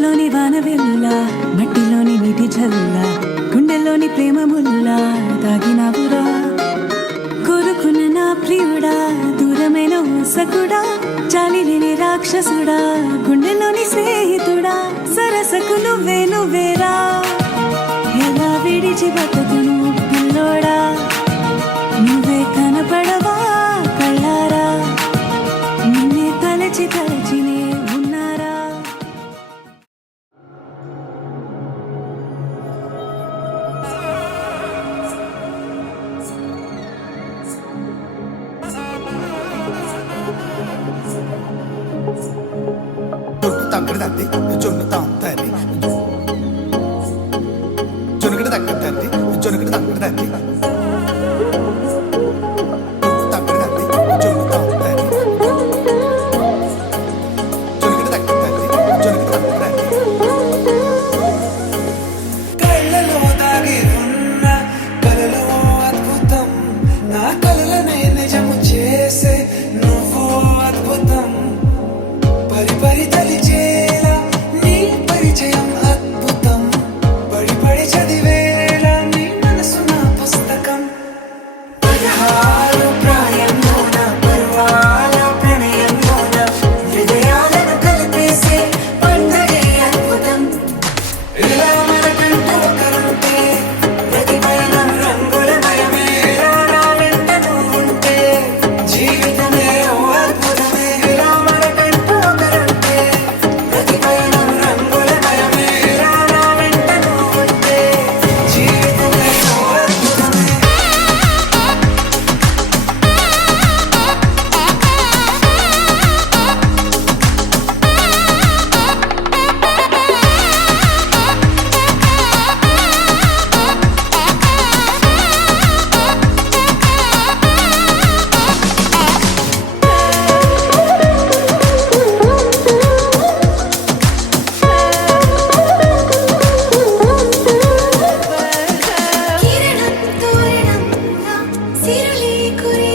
మనసులోని వానవిల్ల మట్టిలోని నీటి జల్ల గుండెల్లోని ప్రేమ ముల్ల తాగినావురా కోరుకున్న నా ప్రియుడా దూరమైన సకుడా చాలి లేని రాక్షసుడా గుండెల్లోని స్నేహితుడా సరసకు నువ్వే నువ్వేరా ఎలా విడిచి బతుకును పిల్లోడా నువ్వే కనపడవా కళ్ళారా నిన్నే తలచి తలచినే ఉన్నారా తగ్గడు తండ్రి జొన్ను తాంతరి జొనుగడ తగ్గడు తండ్రి జొనుగడ తగ్గడు తండ్రి తగ్గడు తండ్రి జొన్ను తాంతరి జొనుగడ తగ్గడు తండ్రి జొనుగడ తగ్గడు తండ్రి కళ్ళలో దాగి ఉన్న కలలో అద్భుతం నా కలలనే నిజము చేసే నువ్వు అద్భుతం పరి పరి తలిచేలా నీ పరిచయం అద్భుతం పడి పడి చదివేలా నీ మనసు నా పుస్తకం 16 ప్రాయంలోన పర్వాల ప్రణయంలోన హృదయాలను కలిపేసే పండగే అద్భుతం ఇలా మనకంటూ ఒకరుంటే ప్రతిపైన రంగుల మయమే నా వెంట నువ్వుంటే జీవితమే ఓ అద్భుతమే ఇలా మనకంటూ ఒకరుంటే ప్రతిపైన రంగుల మయమే నా వెంట నువ్వుంటే జీవితమే ఓ అద్భుతమే కిరణం తోరణంగా సిరులే కురి